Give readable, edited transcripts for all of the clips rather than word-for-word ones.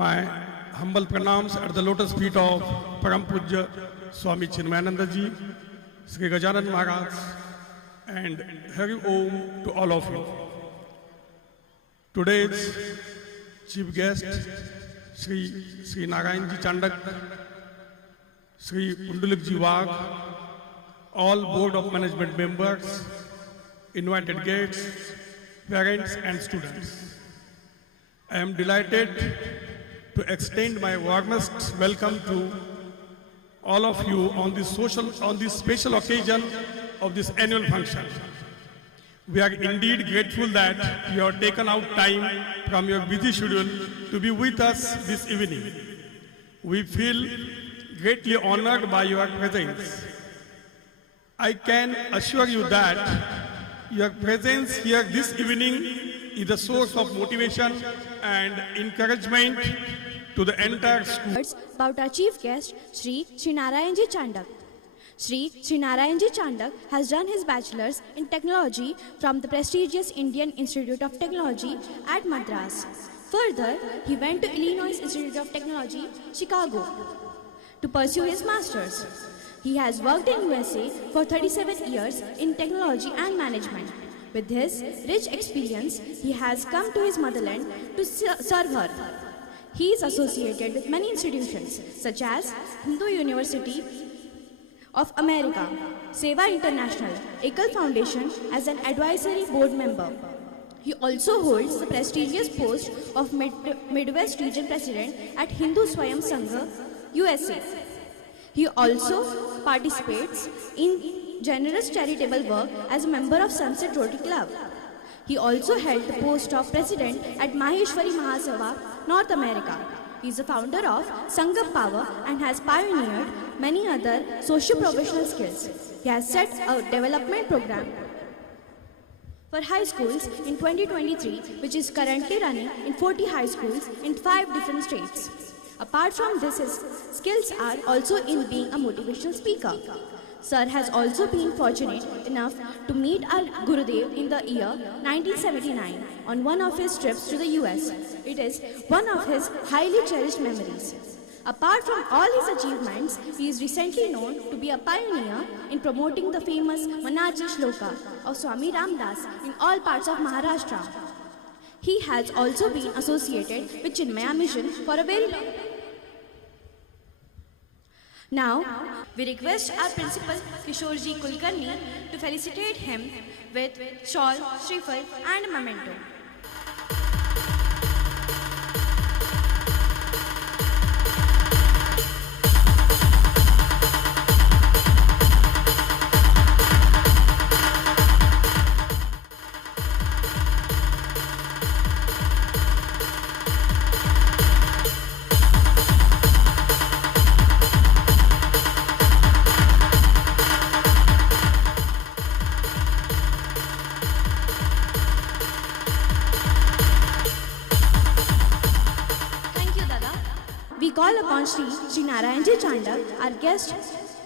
My humble pranams at the lotus feet of Param Pujya Swami Chinmayananda Ji, Sri Gajanan Maharaj, and Hari Om to all of you. Today's chief guest, Sri Narayan Ji Chandak, Sri Pundulik Ji Wagh, all board of management members, invited guests, parents and students. I am delighted to extend my warmest welcome to all of you on this special occasion of this annual function. We are indeed grateful that you have taken out time from your busy schedule to be with us this evening. We feel greatly honored by your presence. I can assure you that your presence here this evening is a source of motivation and encouragement to the entire school. Words about our chief guest, Sri Narayan Ji Chandak. Sri Narayan Ji Chandak has done his bachelor's in technology from the prestigious Indian Institute of Technology at Madras. Further, he went to Illinois Institute of Technology, Chicago, to pursue his master's. He has worked in USA for 37 years in technology and management. With his rich experience, he has come to his motherland to serve her. He is associated with many institutions such as Hindu University of America, Seva International, Ekal Foundation as an advisory board member. He also holds the prestigious post of Midwest Region President at Hindu Swayam Sangha, USA. He also participates in generous charitable work as a member of Sunset Rotary Club. He also held the post of president at Maheshwari Mahasabha, North America. He is the founder of Sangam Power and has pioneered many other socio-professional skills. He has set a development program for high schools in 2023, which is currently running in 40 high schools in 5 different states. Apart from this, his skills are also in being a motivational speaker. Sir has also been fortunate enough to meet our Gurudev in the year 1979 on one of his trips to the US. It is one of his highly cherished memories. Apart from all his achievements, he is recently known to be a pioneer in promoting the famous Manaji Shloka of Swami Ramdas in all parts of Maharashtra. He has also been associated with Chinmaya Mission for a very long time. Now, we request our principal Kishorji Kulkarni to felicitate him with shawl, shriphal and a memento. We call upon Sri Narayan Ji Chandak, our guest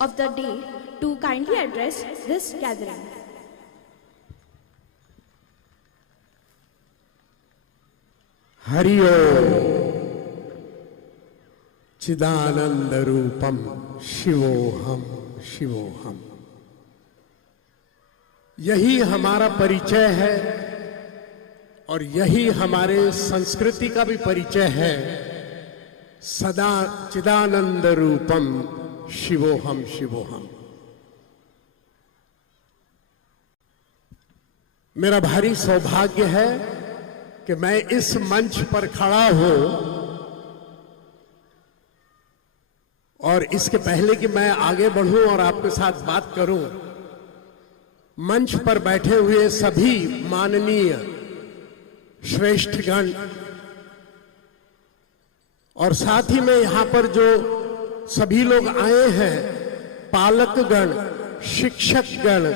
of the day, to kindly address this gathering. Hari Om Chidananda Rupam Shivoham Shivoham. यही हमारा परिचय है और यही हमारे संस्कृति का भी परिचय है। सदा चिदानंद रूपम शिवोहम शिवोहम। मेरा भारी सौभाग्य है कि मैं इस मंच पर खड़ा हूं और इसके पहले कि मैं आगे बढ़ूं और आपके साथ बात करूं, मंच पर बैठे हुए सभी माननीय श्रेष्ठगण और साथ ही में यहां पर जो सभी लोग आए हैं, पालकगण, शिक्षकगण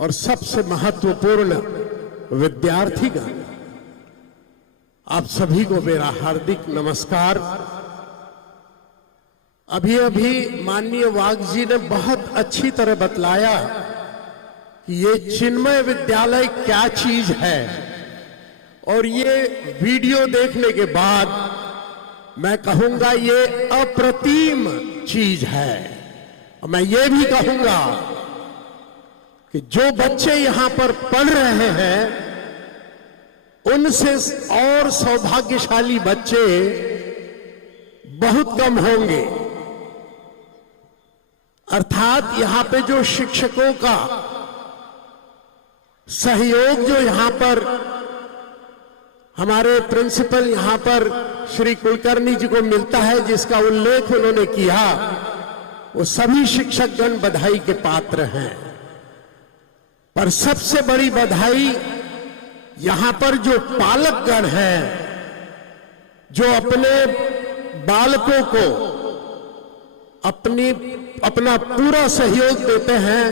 और सबसे महत्वपूर्ण विद्यार्थीगण, आप सभी को मेरा हार्दिक नमस्कार। अभी अभी माननीय वाघ जी ने बहुत अच्छी तरह बतलाया कि ये चिन्मय विद्यालय क्या चीज है और ये वीडियो देखने के बाद मैं कहूंगा ये अप्रतिम चीज है। और मैं ये भी कहूंगा कि जो बच्चे यहां पर पढ़ रहे हैं उनसे और सौभाग्यशाली बच्चे बहुत कम होंगे। अर्थात यहां पे जो शिक्षकों का सहयोग जो यहां पर हमारे प्रिंसिपल यहां पर श्री कुलकर्णी जी को मिलता है, जिसका उल्लेख उन्होंने किया, वो सभी शिक्षकगण बधाई के पात्र हैं। पर सबसे बड़ी बधाई यहां पर जो पालकगण हैं, जो अपने बालकों को अपना पूरा सहयोग देते हैं,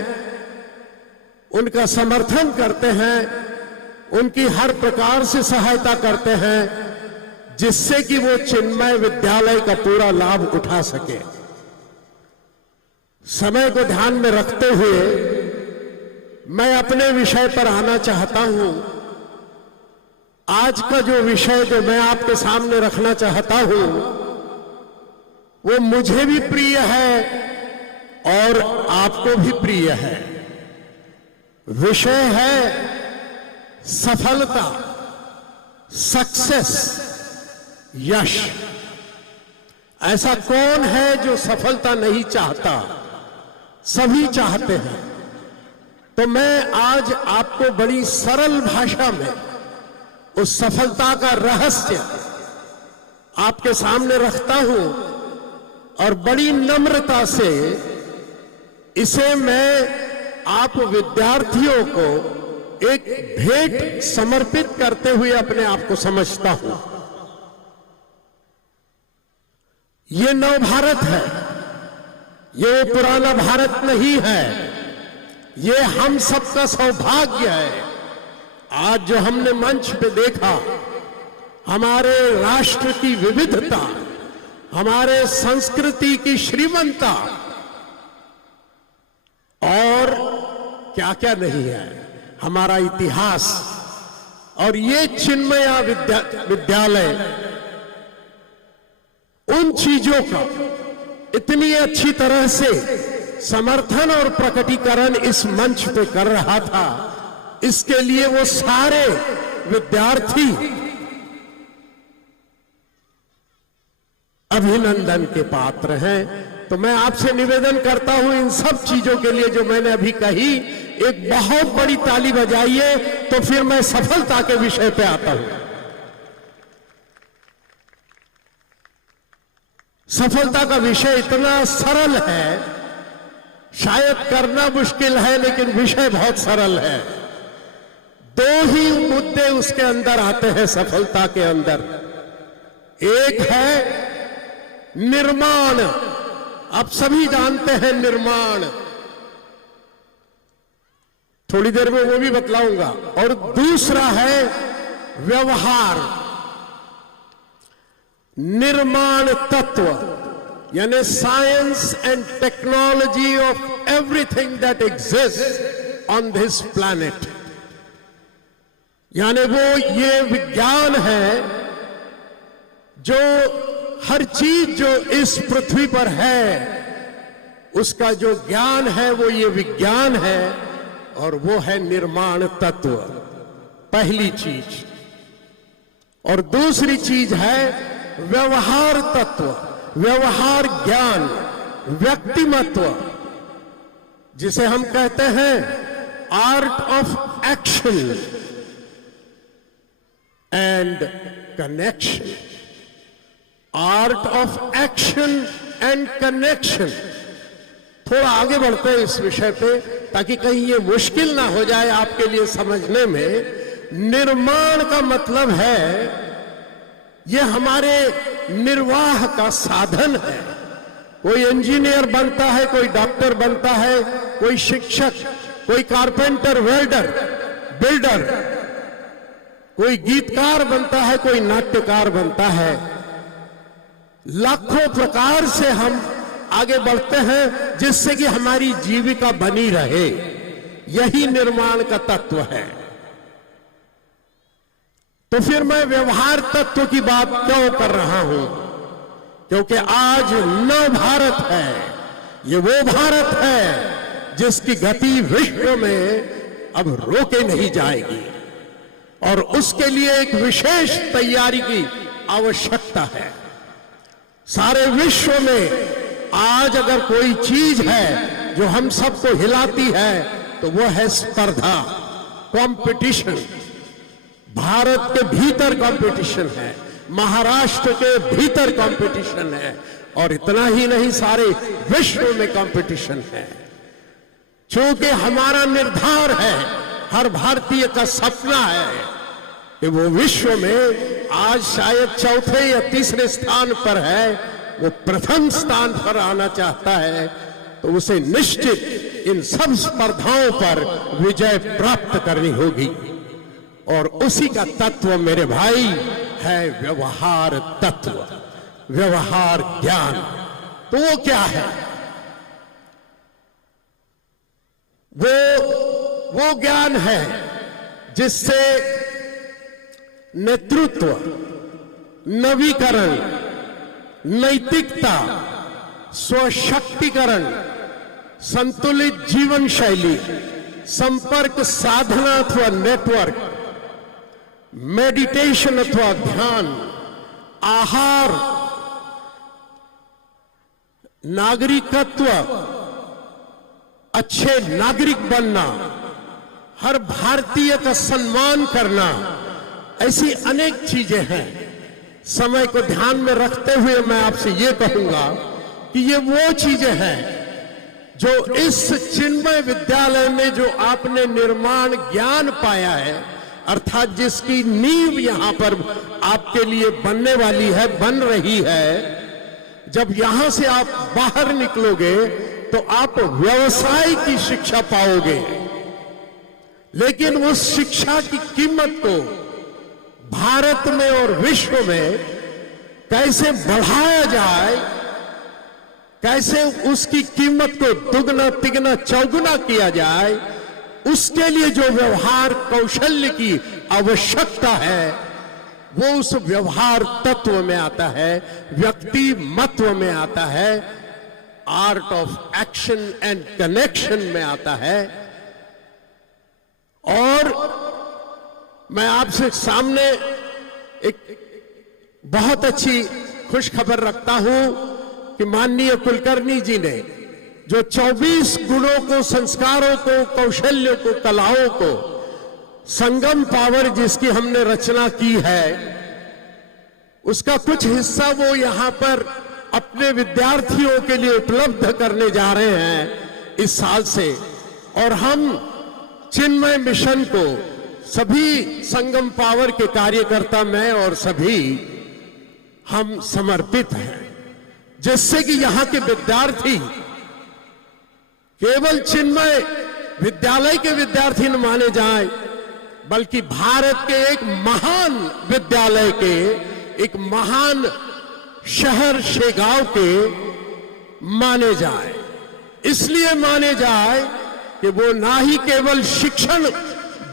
उनका समर्थन करते हैं, उनकी हर प्रकार से सहायता करते हैं, जिससे कि वो चिन्मय विद्यालय का पूरा लाभ उठा सके। समय को ध्यान में रखते हुए मैं अपने विषय पर आना चाहता हूं। आज का जो विषय जो मैं आपके सामने रखना चाहता हूं वो मुझे भी प्रिय है और आपको भी प्रिय है। विषय है सफलता, सक्सेस, यश। ऐसा कौन है जो सफलता नहीं चाहता? सभी चाहते हैं। तो मैं आज आपको बड़ी सरल भाषा में उस सफलता का रहस्य आपके सामने रखता हूं और बड़ी नम्रता से इसे मैं आप विद्यार्थियों को एक भेंट समर्पित करते हुए अपने आप को समझता हूं। ये नव भारत है, ये पुराना भारत नहीं है। ये हम सबका सौभाग्य है। आज जो हमने मंच पे देखा, हमारे राष्ट्र की विविधता, हमारे संस्कृति की श्रीमंतता और क्या क्या नहीं है, हमारा इतिहास, और ये चिन्मया विद्यालय उन चीजों का इतनी अच्छी तरह से समर्थन और प्रकटीकरण इस मंच पे कर रहा था। इसके लिए वो सारे विद्यार्थी अभिनंदन के पात्र हैं। तो मैं आपसे निवेदन करता हूं, इन सब चीजों के लिए जो मैंने अभी कही, एक बहुत बड़ी ताली बजाइए। तो फिर मैं सफलता के विषय पे आता हूं। सफलता का विषय इतना सरल है, शायद करना मुश्किल है, लेकिन विषय बहुत सरल है। दो ही मुद्दे उसके अंदर आते हैं सफलता के अंदर। एक है निर्माण, आप सभी जानते हैं निर्माण, थोड़ी देर में वो भी बतलाऊंगा। और दूसरा है व्यवहार। निर्माण तत्व यानी science and technology of everything that exist on this planet. यानी वो ये विज्ञान है जो हर चीज जो इस पृथ्वी पर है उसका जो ज्ञान है वो ये विज्ञान है, और वो है निर्माण तत्व, पहली चीज। और दूसरी चीज है व्यवहार तत्व, व्यवहार ज्ञान, व्यक्तिमत्व, जिसे हम कहते हैं art of action and connection. Art of action and connection. थोड़ा आगे बढ़ते हैं इस विषय पे, ताकि कहीं ये मुश्किल ना हो जाए आपके लिए समझने में। निर्माण का मतलब है ये हमारे निर्वाह का साधन है। कोई इंजीनियर बनता है, कोई डॉक्टर बनता है, कोई शिक्षक, कोई कारपेंटर, वेल्डर, बिल्डर, कोई गीतकार बनता है, कोई नाट्यकार बनता है। लाखों प्रकार से हम आगे बढ़ते हैं जिससे कि हमारी जीविका बनी रहे। यही निर्माण का तत्व है। तो फिर मैं व्यवहार तत्व की बात क्यों कर रहा हूं? क्योंकि आज नव भारत है, ये वो भारत है जिसकी गति विश्व में अब रोके नहीं जाएगी और उसके लिए एक विशेष तैयारी की आवश्यकता है। सारे विश्व में आज अगर कोई चीज है जो हम सबको हिलाती है तो वो है स्पर्धा, कंपटीशन। भारत के भीतर कंपटीशन है, महाराष्ट्र के भीतर कंपटीशन है और इतना ही नहीं सारे विश्व में कंपटीशन है। क्योंकि हमारा निर्धार है, हर भारतीय का सपना है कि वो विश्व में आज शायद चौथे या तीसरे स्थान पर है, वो प्रथम स्थान पर आना चाहता है तो उसे निश्चित इन सब स्पर्धाओं पर विजय प्राप्त करनी होगी। और उसी का तत्व मेरे भाई है व्यवहार तत्व, व्यवहार ज्ञान। तो वो क्या है? वो ज्ञान है जिससे नेतृत्व, नवीकरण, नैतिकता, स्वशक्तिकरण, संतुलित जीवन शैली, संपर्क साधना अथवा नेटवर्क, मेडिटेशन अथवा ध्यान, आहार, नागरिकत्व, अच्छे नागरिक बनना, हर भारतीय का सम्मान करना, ऐसी अनेक चीजें हैं। समय को ध्यान में रखते हुए मैं आपसे ये कहूंगा कि ये वो चीजें हैं जो इस चिन्मय विद्यालय में जो आपने निर्माण ज्ञान पाया है, अर्थात जिसकी नींव यहां पर आपके लिए बनने वाली है, बन रही है, जब यहां से आप बाहर निकलोगे तो आप व्यवसाय की शिक्षा पाओगे। लेकिन उस शिक्षा की कीमत को भारत में और विश्व में कैसे बढ़ाया जाए, कैसे उसकी कीमत को दुगना तिगना चौगुना किया जाए, उसके लिए जो व्यवहार कौशल्य की आवश्यकता है वो उस व्यवहार तत्व में आता है, व्यक्ति मत्व में आता है, art of action and connection में आता है। और मैं आपसे सामने एक बहुत अच्छी खुश खबर रखता हूं कि माननीय कुलकर्णी जी ने जो 24 गुणों को, संस्कारों को, कौशल्यों को, कलाओं को, संगम पावर जिसकी हमने रचना की है, उसका कुछ हिस्सा वो यहां पर अपने विद्यार्थियों के लिए उपलब्ध करने जा रहे हैं इस साल से। और हम चिन्मय मिशन को सभी संगम पावर के कार्यकर्ता, मैं और सभी हम समर्पित हैं, जिससे कि यहां के विद्यार्थी केवल चिन्मय विद्यालय के विद्यार्थी न माने जाएं, बल्कि भारत के एक महान विद्यालय के, एक महान शहर शेगांव के माने जाए। इसलिए माने जाए कि वो ना ही केवल शिक्षण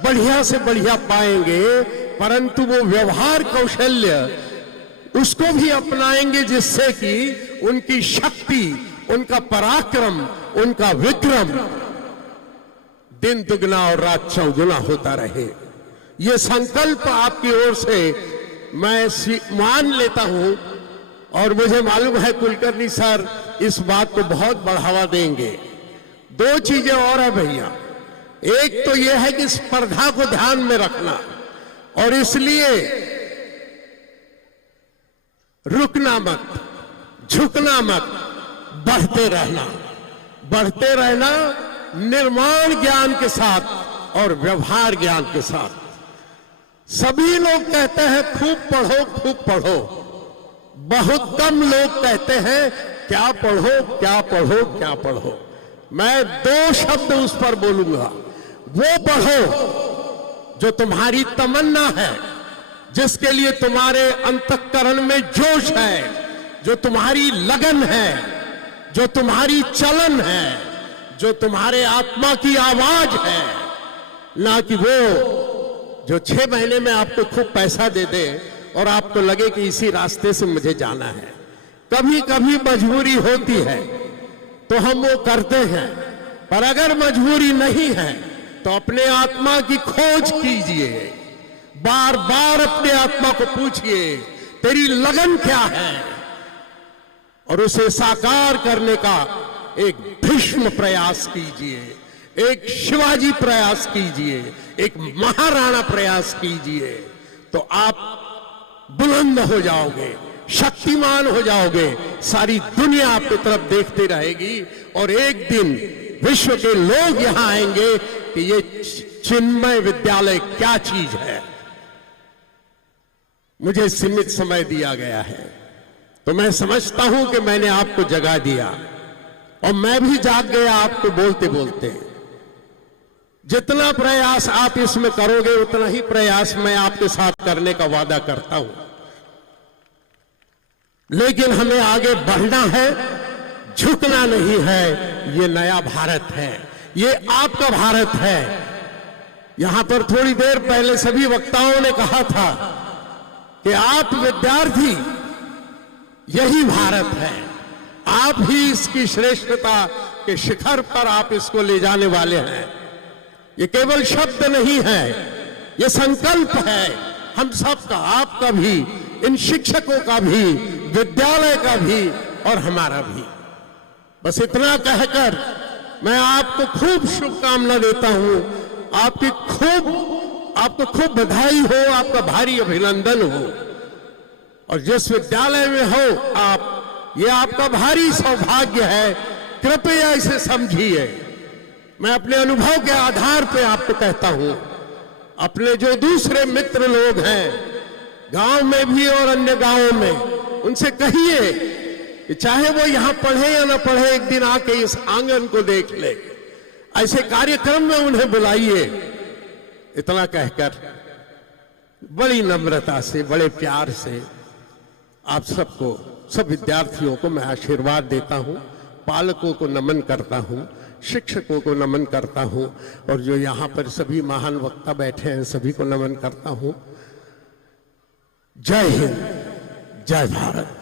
बढ़िया से बढ़िया पाएंगे, परंतु वो व्यवहार कौशल्य उसको भी अपनाएंगे, जिससे कि उनकी शक्ति, उनका पराक्रम, उनका विक्रम दिन दुगना और रात चौगुना होता रहे। ये संकल्प आपकी ओर से मैं मान लेता हूं और मुझे मालूम है कुलकर्णी सर इस बात को बहुत बढ़ावा देंगे। दो चीजें और है भैया, एक तो यह है कि स्पर्धा को ध्यान में रखना और इसलिए रुकना मत, झुकना मत, बढ़ते रहना, बढ़ते रहना निर्माण ज्ञान के साथ और व्यवहार ज्ञान के साथ। सभी लोग कहते हैं खूब पढ़ो, खूब पढ़ो, बहुत कम लोग कहते हैं क्या पढ़ो, क्या पढ़ो, क्या पढ़ो। मैं दो शब्द उस पर बोलूंगा, वो पढ़ो जो तुम्हारी तमन्ना है, जिसके लिए तुम्हारे अंतःकरण में जोश है, जो तुम्हारी लगन है, जो तुम्हारी चलन है, जो तुम्हारे आत्मा की आवाज है, ना कि वो जो 6 महीने में आपको खूब पैसा दे दे और आपको लगे कि इसी रास्ते से मुझे जाना है। कभी कभी मजबूरी होती है तो हम वो करते हैं, पर अगर मजबूरी नहीं है तो अपने आत्मा की खोज कीजिए, बार बार अपने आत्मा को पूछिए तेरी लगन क्या है, और उसे साकार करने का एक भीष्म प्रयास कीजिए, एक शिवाजी प्रयास कीजिए, एक महाराणा प्रयास कीजिए, तो आप बुलंद हो जाओगे, शक्तिमान हो जाओगे। सारी दुनिया आपकी तरफ देखती रहेगी और एक दिन विश्व के लोग यहां आएंगे कि ये चिन्मय विद्यालय क्या चीज है। मुझे सीमित समय दिया गया है तो मैं समझता हूं कि मैंने आपको जगा दिया और मैं भी जाग गया आपको बोलते बोलते। जितना प्रयास आप इसमें करोगे उतना ही प्रयास मैं आपके साथ करने का वादा करता हूं। लेकिन हमें आगे बढ़ना है, झुकना नहीं है। ये नया भारत है, ये आपका भारत है। यहां पर थोड़ी देर पहले सभी वक्ताओं ने कहा था कि आप विद्यार्थी, यही भारत है, आप ही इसकी श्रेष्ठता के शिखर पर आप इसको ले जाने वाले हैं। ये केवल शब्द नहीं है, ये संकल्प है हम सबका, आपका भी, इन शिक्षकों का भी, विद्यालय का भी और हमारा भी। बस इतना कहकर मैं आपको खूब शुभकामना देता हूं, आपको खूब बधाई हो, आपका भारी अभिनंदन हो। और जिस विद्यालय में हो आप, ये आपका भारी सौभाग्य है, कृपया इसे समझिए। मैं अपने अनुभव के आधार पे आपको कहता हूं, अपने जो दूसरे मित्र लोग हैं गांव में भी और अन्य गांवों में, उनसे कहिए कि चाहे वो यहां पढ़े या ना पढ़े, एक दिन आके इस आंगन को देख ले, ऐसे कार्यक्रम में उन्हें बुलाइए। इतना कहकर बड़ी नम्रता से, बड़े प्यार से आप सबको, सब विद्यार्थियों को मैं आशीर्वाद देता हूं, पालकों को नमन करता हूं, शिक्षकों को नमन करता हूं और जो यहां पर सभी महान वक्ता बैठे हैं सभी को नमन करता हूं। जय हिंद, जय भारत।